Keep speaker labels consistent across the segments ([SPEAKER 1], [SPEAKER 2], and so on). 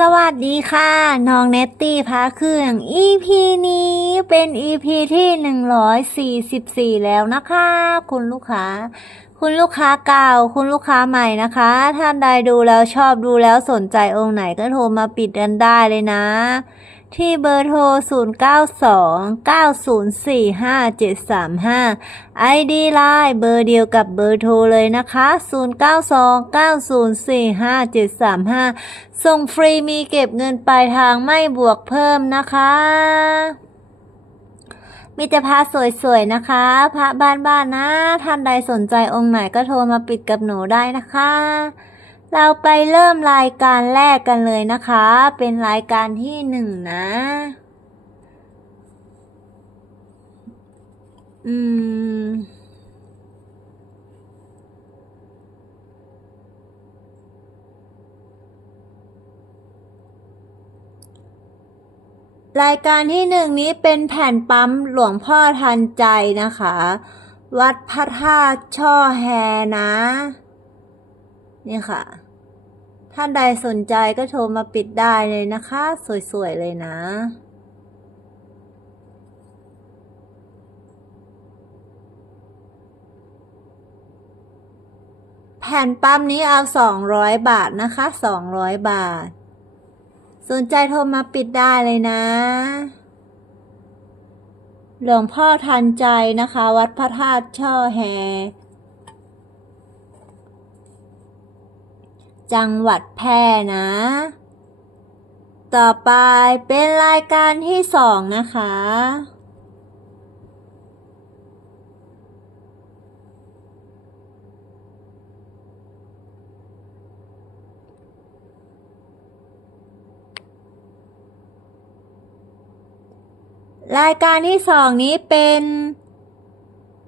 [SPEAKER 1] สวัสดีค่ะ น้องเนตตี้พาเครื่อง EP นี้เป็น EP ที่ 144 แล้วนะคะ คุณลูกค้า คุณลูกค้าเก่า คุณลูกค้าใหม่นะคะ ท่านใดดูแล้วชอบดูแล้วสนใจองค์ไหนก็โทรมาปิดกันได้เลยนะ ที่เบอร์โทร 0929045735 ID ไลน์เบอร์เดียวกับเบอร์โทรเลยนะคะ 0929045735 ส่งฟรีมีเก็บเงินปลายทางไม่บวกเพิ่มนะคะมีแต่พระสวยๆนะคะ พระบ้านๆนะ ท่านใดสนใจองค์ไหนก็โทรมาปิดกับหนูได้นะคะ เราไปเริ่มรายการแรกกันเลยนะคะ เป็นรายการที่หนึ่งนะ อืม รายการที่หนึ่งนี้เป็นแผ่นปั๊มหลวงพ่อทันใจนะคะ วัดพระธาตุช่อแฮนะนี่ค่ะ ท่านใดสนใจก็โทรมาปิดได้เลยนะคะ สวยๆเลยนะแผ่นปั๊มนี้เอาสองร้อยบาทนะคะสองร้อยบาท สนใจโทรมาปิดได้เลยนะ หลวงพ่อทันใจนะคะ วัดพระธาตุช่อแฮ จังหวัดแพร่นะ ต่อไปเป็นรายการที่สองนะคะ รายการที่สองนี้เป็น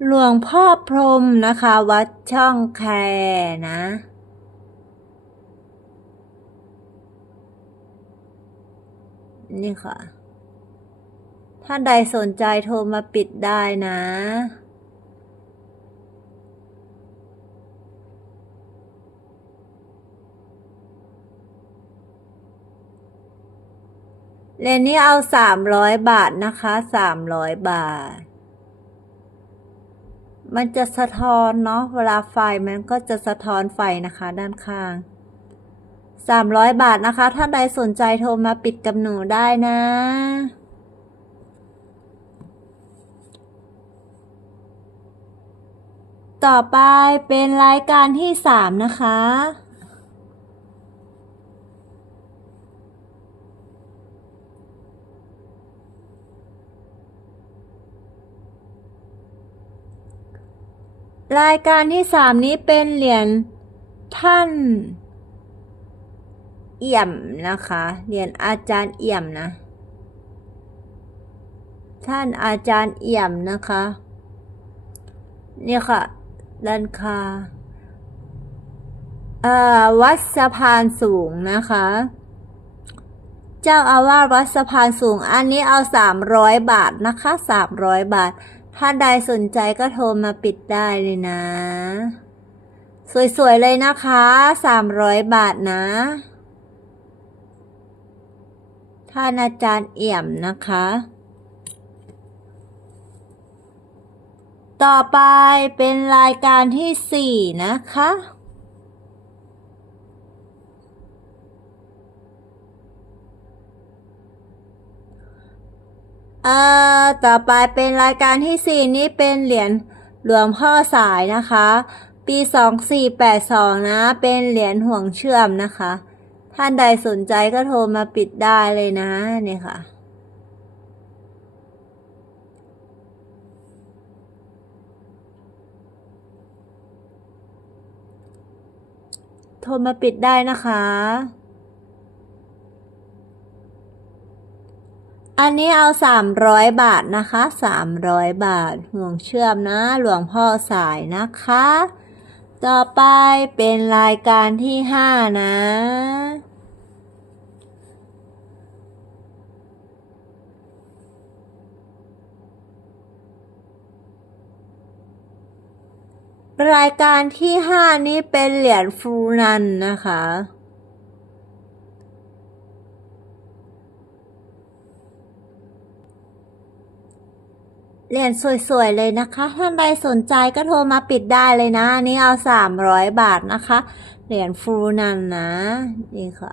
[SPEAKER 1] หลวงพ่อพรมนะคะ วัดช่องแคนะ นี่ค่ะท่านใดสนใจโทรมาปิดได้นะ เลนนี้เอาสามร้อยบาทนะคะสามร้อยบาท มันจะสะท้อนเนาะเวลาไฟมันก็จะสะท้อนไฟนะคะด้านข้าง สามร้อยบาทนะคะท่าใดสนใจโทรมาปิดกับหนูได้นะ ต่อไปเป็นรายการที่สามนะคะ รายการที่สามนี้เป็นเหรียญท่าน เอี่ยมนะคะ เรียญอาจารย์เอี่ยมนะ ท่านอาจารย์เอี่ยมนะคะ เนี่ยค่ะด้านคาเอ่อวัดสะพานสูงนะคะ เจ้าอาวาสวัดสะพานสูง อันนี้เอาสามร้อยบาทนะคะสามร้อยบาท ถ้าใดสนใจก็โทรมาปิดได้เลยนะ สวยๆเลยนะคะสามร้อยบาทนะ ท่านอาจารย์เอี่ยมนะคะ ต่อไปเป็นรายการที่สี่นะคะ เอ่อ ต่อไปเป็นรายการที่สี่นี้เป็นเหรียญหลวงพ่อสายนะคะ ปีสองสี่แปดสองนะ เป็นเหรียญห่วงเชื่อมนะคะ ท่านใดสนใจก็โทรมาปิดได้เลยนะเนี่ยค่ะ โทรมาปิดได้นะคะ อันนี้เอาสามร้อยบาทนะคะสามร้อยบาทห่วงเชื่อมนะ หลวงพ่อสายนะคะต่อไปเป็นรายการที่ห้านะ รายการที่ห้านี้เป็นเหรียญฟูนันนะคะ เหรียญสวยๆเลยนะคะ ท่านใดสนใจก็โทรมาปิดได้เลยนะ อันนี้เอาสามร้อยบาทนะคะ เหรียญฟูนันนะ นี่ค่ะ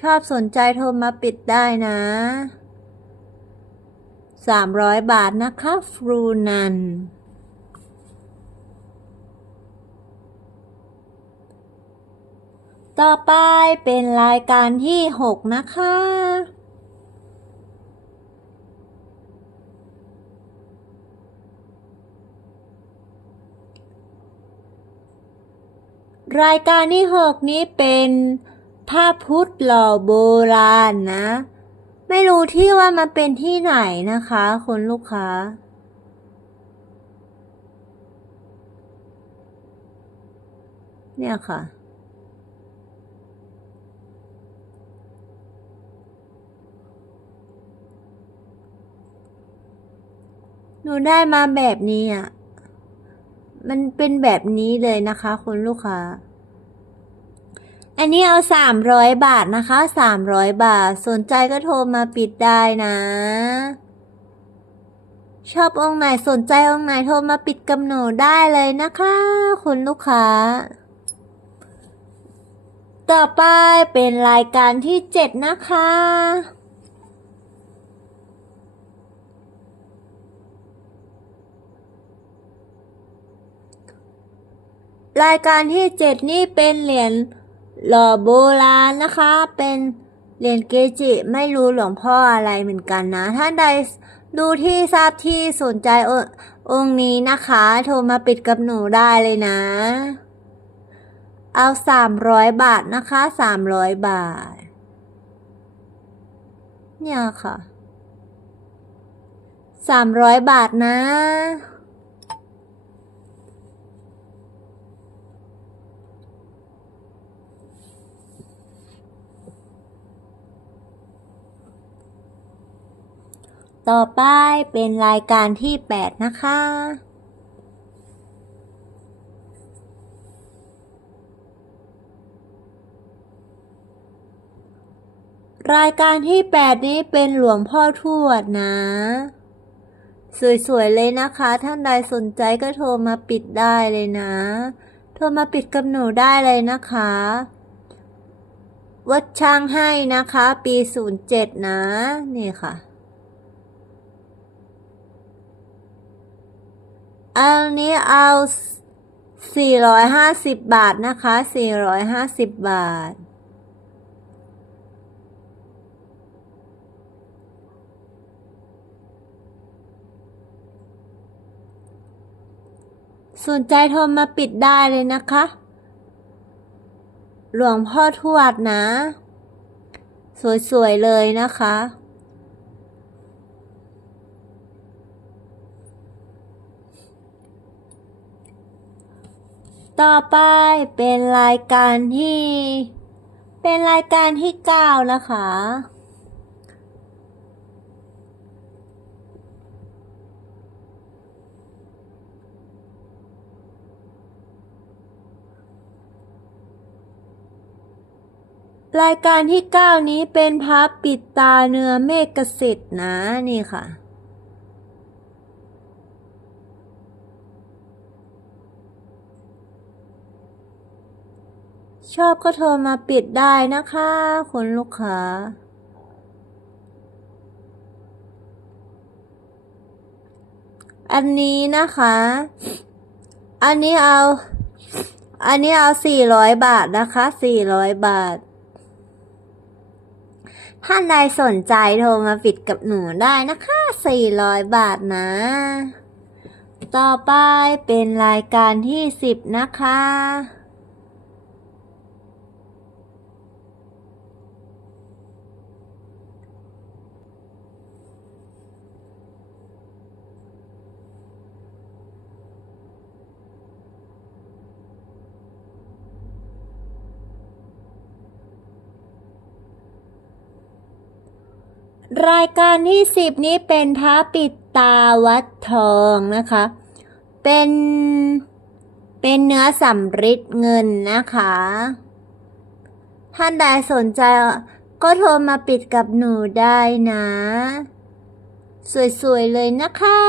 [SPEAKER 1] ชอบสนใจโทรมาปิดได้นะ สามร้อยบาทนะคะฟรูนัน ต่อไปเป็นรายการที่หกนะคะ รายการที่หกนี้เป็นพระพุทธหล่อโบราณนะ ไม่รู้ที่ว่ามันเป็นที่ไหนนะคะคุณลูกค้า เนี่ยค่ะ หนูได้มาแบบนี้อะ มันเป็นแบบนี้เลยนะคะคุณลูกค้า อันนี้เอาสามร้อยบาทนะคะสามร้อยบาท สนใจก็โทรมาปิดได้นะ ชอบองค์ไหนสนใจองค์ไหนโทรมาปิดกับหนูได้เลยนะคะ คุณลูกค้า ต่อไปเป็นรายการที่เจ็ดนะคะรายการที่เจ็ดนี่เป็นเหรียญ หล่อโบราณนะคะ เป็นเหรียญเกจิ ไม่รู้หลวงพ่ออะไรเหมือนกันนะ ท่านใดดูที่ทราบที่สนใจอองค์นี้นะคะ โทรมาปิดกับหนูได้เลยนะ เอาสามร้อยบาทนะคะสามร้อยบาท เนี่ยค่ะสามร้อยบาทนะ ต่อไปเป็นรายการที่ 8 นะคะ รายการที่ 8 นี้เป็นหลวงพ่อทวดนะ สวยๆ เลยนะคะ ท่านใดสนใจก็โทรมาปิดได้เลยนะ โทรมาปิดกับหนูได้เลยนะคะ วัดช่างให้นะคะ ปี 07 นะ นี่ค่ะ อันนี้เอา450บาทนะคะ450บาท สนใจโทรมาปิดได้เลยนะคะ หลวงพ่อทวดนะ สวย ๆ เลยนะคะ ต่อไปเป็นรายการที่ เป็นรายการที่เก้านะคะ รายการที่เก้านี้เป็นพระปิดตาเนื้อเมฆสิทธิ์นะนี่ค่ะ ชอบก็โทรมาปิดได้นะคะ คุณลูกค้า อันนี้นะคะ อันนี้เอา อันนี้เอาสี่ร้อยบาทนะคะสี่ร้อยบาทท่านใดสนใจโทรมาปิดกับหนูได้นะคะสี่ร้อยบาทนะ ต่อไปเป็นรายการที่สิบนะคะ รายการที่สิบนี้เป็นพระปิดตาวัดทองนะคะ เป็น เป็นเนื้อสำริดเงินนะคะ ท่านใดสนใจก็โทรมาปิดกับหนูได้นะ สวยๆเลยนะคะ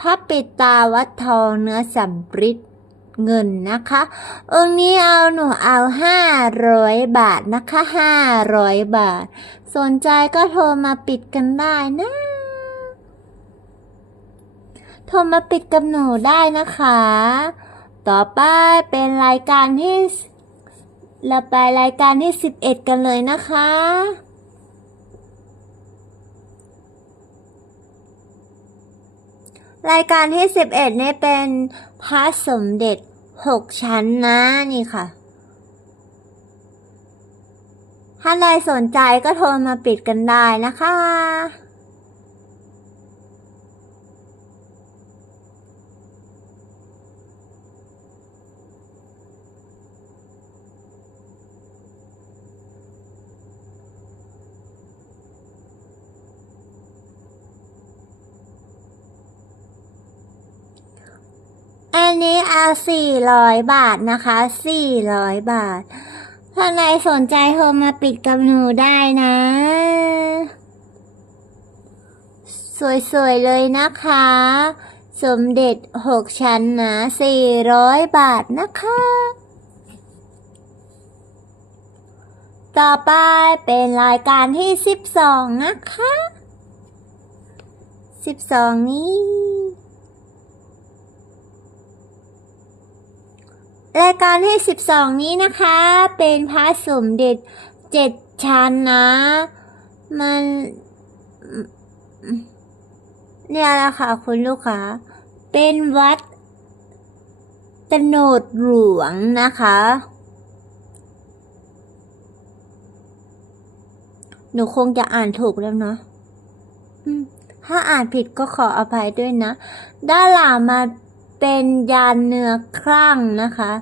[SPEAKER 1] พับปิดตาวัดทองเนื้อสำริด เงินนะคะ องค์นี้เอาหนูเอาห้าร้อยบาทนะคะห้าร้อยบาท สนใจก็โทรมาปิดกันได้นะโทรมาปิดกับหนูได้นะคะ ต่อไปเป็นรายการที่เราไปรายการที่11กันเลยนะคะรายการที่ 11 นี่เป็น พระสมเด็จหกชั้นนะนี่ค่ะ ถ้าใดสนใจก็โทรมาปิดกันได้นะคะ นนี้เอาสี่ร้อยบาทนะคะสี่ร้อยบาท ถ้าใครสนใจโทรมาปิดกับหนูได้นะ สวยๆเลยนะคะ สมเด็จหกชั้นนะสี่ร้อยบาทนะคะ ต่อไปเป็นรายการที่สิบสองนะคะสิบสองนี้ รายการที่สิบสองนี้นะคะ เป็นพระสมเด็จเจ็ดชั้นนะ มันเนี่ยละค่ะคุณลูกค้าเป็นวัดตโนดหลวงนะคะ หนูคงจะอ่านถูกแล้วเนาะถ้าอ่านผิดก็ขออภัยด้วยนะ ด้านหลังมา เป็นยานเนื้อครั่งนะคะ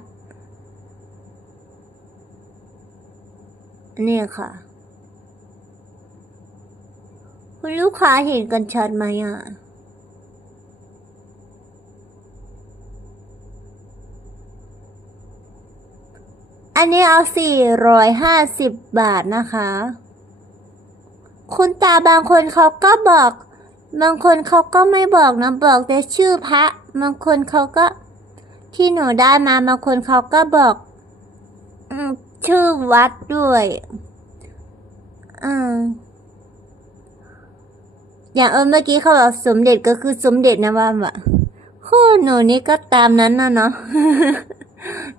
[SPEAKER 1] เนี่ยค่ะ คุณลูกค้าเห็นกันชัดไหมอะอันนี้เอา 450 บาทนะคะ คุณตาบางคนเขาก็บอก บางคนเขาก็ไม่บอกนะ บอกแต่ชื่อพระ บางคนเขาก็ที่หนูได้มาบางคนเขาก็บอกอชื่อวัดด้วยออย่างเออเมื่อกี้เขาบอกสมเด็จก็คือสมเด็จนะว่าแบบคู่หนูนี่ก็ตามนั้นนะเนาะ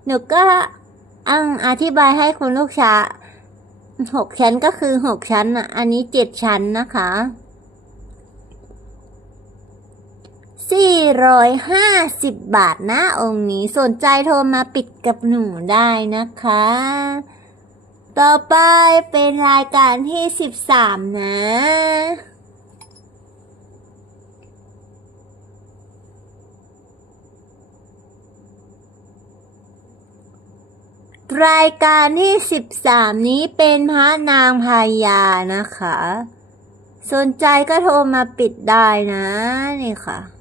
[SPEAKER 1] หนูก็อังอธิบายให้คุณลูกค้าหกชั้นก็คือหกชั้นอะ อันนี้เจ็ดชั้นนะคะ สี่ร้อยห้าสิบบาทนะองค์นี้สนใจโทรมาปิดกับหนูได้นะคะ ต่อไปเป็นรายการที่สิบสามนะรายการที่สิบสามนี้เป็นพระนางพญานะคะ สนใจก็โทรมาปิดได้นะ นี่ค่ะ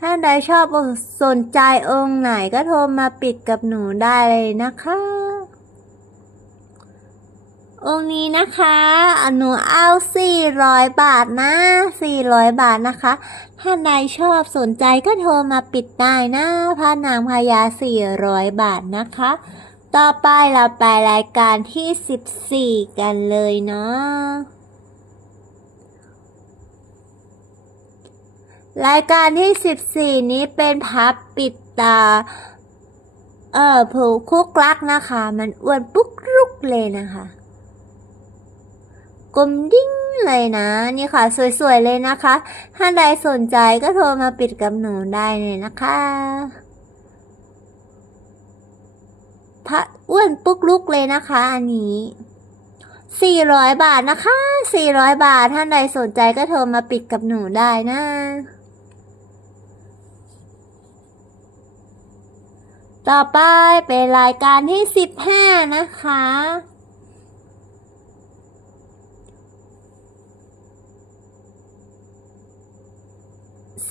[SPEAKER 1] ถ้าใดชอบสนใจองค์ไหนก็โทรมาปิดกับหนูได้เลยนะคะ องค์นี้นะคะ หนูเอา400บาทนะ400บาทนะคะ ถ้าใดชอบสนใจก็โทรมาปิดได้นะพระนางพญา400บาทนะคะ ต่อไปเราไปรายการที่14กันเลยเนาะ รายการที่ 14 นี้เป็นพับปิดตา เอ่อผูคุกลักนะคะ มันอ้วนปุ๊กลุกเลยนะคะกลมดิ้งเลยนะ นี่ค่ะ สวยๆเลยนะคะ ถ้าใดสนใจก็โทรมาปิดกับหนูได้เลยนะคะพระอ้วนปุ๊กลุกเลยนะคะ อันนี้400 บาทนะคะ 400 บาท ท่านใดสนใจก็โทรมาปิดกับหนูได้นะ ต่อไปเป็นรายการที่15นะคะ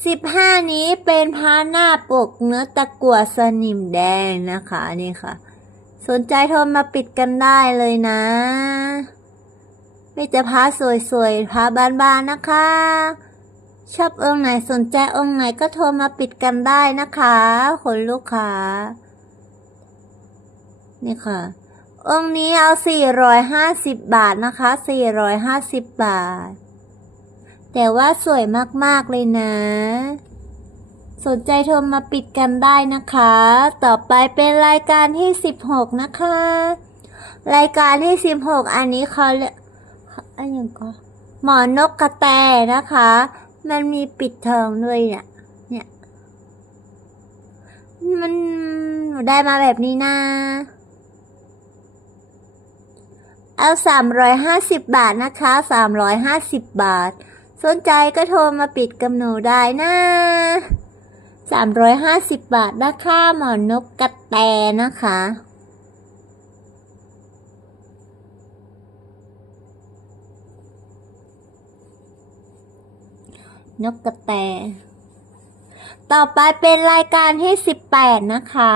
[SPEAKER 1] สิบห้านี้เป็นพระหน้าปกเนื้อตะกั่วสนิมแดงนะคะนี่ค่ะ สนใจโทรมาปิดกันได้เลยนะไม่จะพระสวยๆพระบานๆนะคะ ชอบองค์ไหนสนใจองค์ไหนก็โทรมาปิดกันได้นะคะคนลูกค้า นี่ค่ะ องค์นี้เอา 450 บาทนะคะ 450 บาท แต่ว่าสวยมาก ๆ เลยนะ สนใจโทรมาปิดกันได้นะคะ ต่อไปเป็นรายการที่ 16 นะคะ รายการที่ 16 อันนี้เขาเรียกอันยังก็หมอนกกระแตนะคะ มันมีปิดทองด้วยเนี่ยเนี่ย มันหนูได้มาแบบนี้นะ เอาสามร้อยห้าสิบบาทนะคะสามร้อยห้าสิบบาท สนใจก็โทรมาปิดกับหนูได้นะสามร้อยห้าสิบบาทนะคะหมอนนกกระแตนะคะนกกระแต ต่อไปเป็นรายการที่สิบแปดนะคะ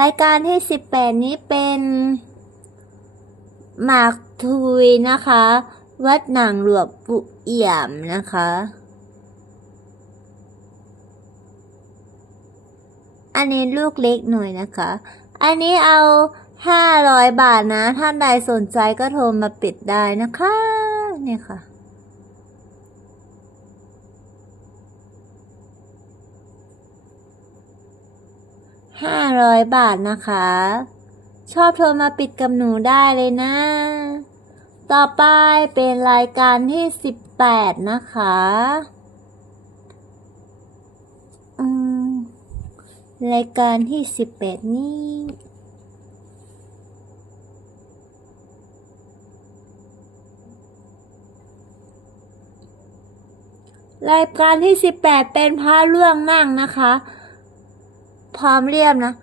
[SPEAKER 1] รายการที่สิบแปดนี้เป็น หมากทุยนะคะ วัดหนางหลวงปุเอี่ยมนะคะ อันนี้ลูกเล็กหน่อยนะคะ อันนี้เอาห้าร้อยบาทนะ ท่านใดสนใจก็โทรมาปิดได้นะคะ เนี่ยค่ะห้าร้อยบาทนะคะ ชอบโทรมาปิดกับหนูได้เลยนะ ต่อไปเป็นรายการที่สิบแปดนะคะอืมรายการที่สิบแปดนี้รายการที่สิบแปดเป็นพระเรื่องนั่งนะคะ พร้อมเรียบนะ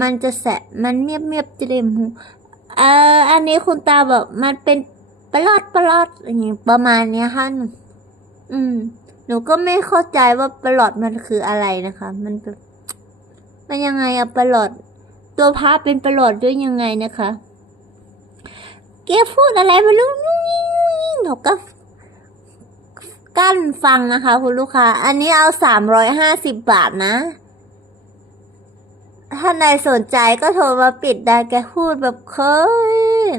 [SPEAKER 1] มันจะแสะมันเมียบเมียบจะเดมหูเอ่ออันนี้คุณตาบอกมันเป็นปลอดปลอดอย่างงี้ประมาณเนี้ยค่ะหนูอืม หนูก็ไม่เข้าใจว่าปลอดมันคืออะไรนะคะ มันแบบมันยังไงอะปลอด ตัวพระเป็นปลอดด้วยยังไงนะคะ เกพูดอะไรไม่รู้นุ้ยหนูก็กั้นฟังนะคะ คุณลูกค้า อันนี้เอาสามร้อยห้าสิบบาทนะ ถ้าใครสนใจก็โทรมาปิดได้แกพูดแบบเคย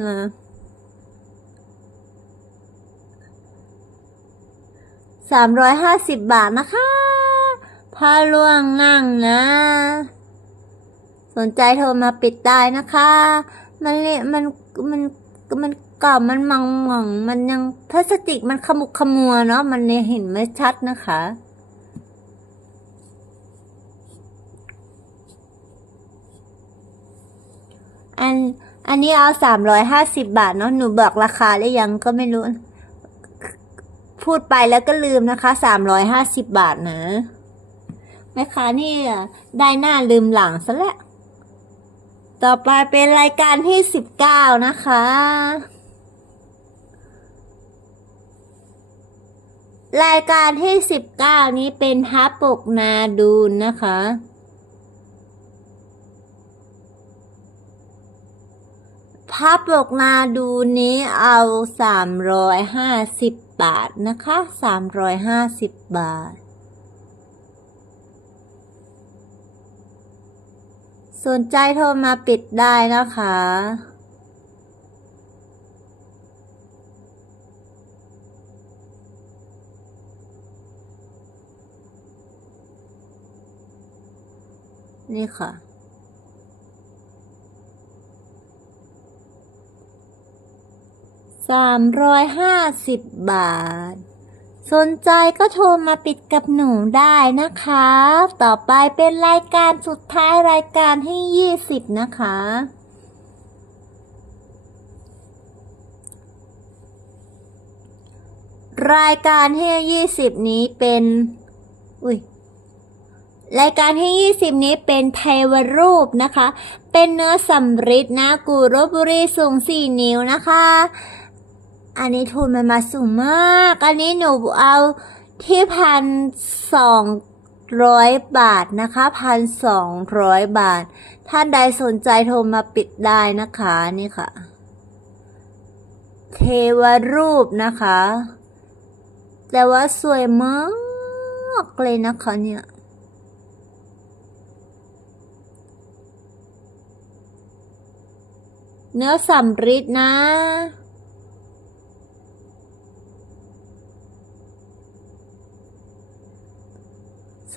[SPEAKER 1] นะสามร้อยห้าสิบบาทนะคะผ้าล่วงนั่งนะ สนใจโทรมาปิดได้นะคะ มันเนี่มันมันมันเก่ามันมังมังมันยังพลาสติกมันขมุกขมัวเนาะมันเห็นไม่ชัดนะคะ อันอันนี้เอาสามร้อยห้าสิบบาทเนาะหนูบอกราคาหรือยังก็ไม่รู้ พูดไปแล้วก็ลืมนะคะสามร้อยห้าสิบบาทนะแม่ค้านี่ได้หน้าลืมหลังซะแล้วต่อไปเป็นรายการที่สิบเก้านะคะ รายการที่สิบเก้านี้เป็นฮับปกนาดูนนะคะ ภาพปกนาดูนี้เอาสามร้อยห้าสิบบาทนะคะสามร้อยห้าสิบบาท สนใจโทรมาปิดได้นะคะนี่ค่ะ สามร้อยห้าสิบบาท สนใจก็โทรมาปิดกับหนูได้นะคะ ต่อไปเป็นรายการสุดท้ายรายการที่ยี่สิบนะคะรายการที่ยี่สิบนี้เป็น อุ้ย รายการที่20นี้เป็นเทวรูปนะคะ เป็นเนื้อสำริดนะ กูรบบุรีสูง4นิ้วนะคะ อันนี้ทุนมันมาสูงมาก อันนี้หนูเอาที่พันสองร้อยบาทนะคะพันสองร้อยบาท ท่านใดสนใจโทรมาปิดได้นะคะนี่ค่ะ เทวรูปนะคะ แต่ว่าสวยมากเลยนะคะเนี่ยเนื้อสำริดนะ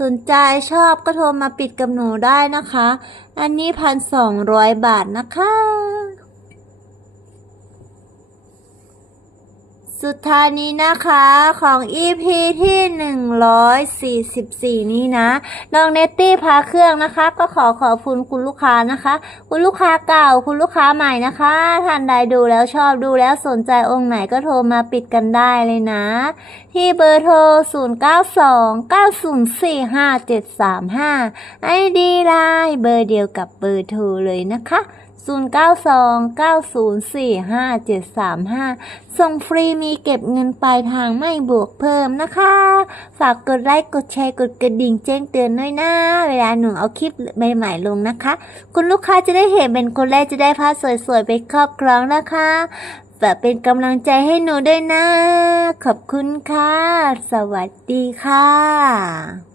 [SPEAKER 1] สนใจชอบก็โทรมาปิดกับหนูได้นะคะ อันนี้พันสองร้อยบาทนะคะ สุดท้ายนี้นะคะของ EP ที่ 144 นี้นะน้องเนตตี้พาเครื่องนะคะ ก็ขอขอบคุณคุณลูกค้านะคะ คุณลูกค้าเก่า คุณลูกค้าใหม่นะคะท่านใดดูแล้วชอบดูแล้วสนใจองค์ไหนก็โทรมาปิดกันได้เลยนะ ที่เบอร์โทร 0929045735ไอดีไลน์เบอร์เดียวกับเบอร์โทรเลยนะคะ 0929045735 ส่งฟรีมีเก็บเงินปลายทางไม่บวกเพิ่มนะคะ ฝากกดไลค์กดแชร์กดกระดิ่งแจ้งเตือนด้วยนะเวลาหนูเอาคลิปใหม่ๆลงนะคะ คุณลูกค้าจะได้เห็นเป็นคนแรกจะได้ผ้าสวยๆ ไปครอบครองนะคะฝากเป็นกำลังใจให้หนูด้วยนะ ขอบคุณค่ะ สวัสดีค่ะ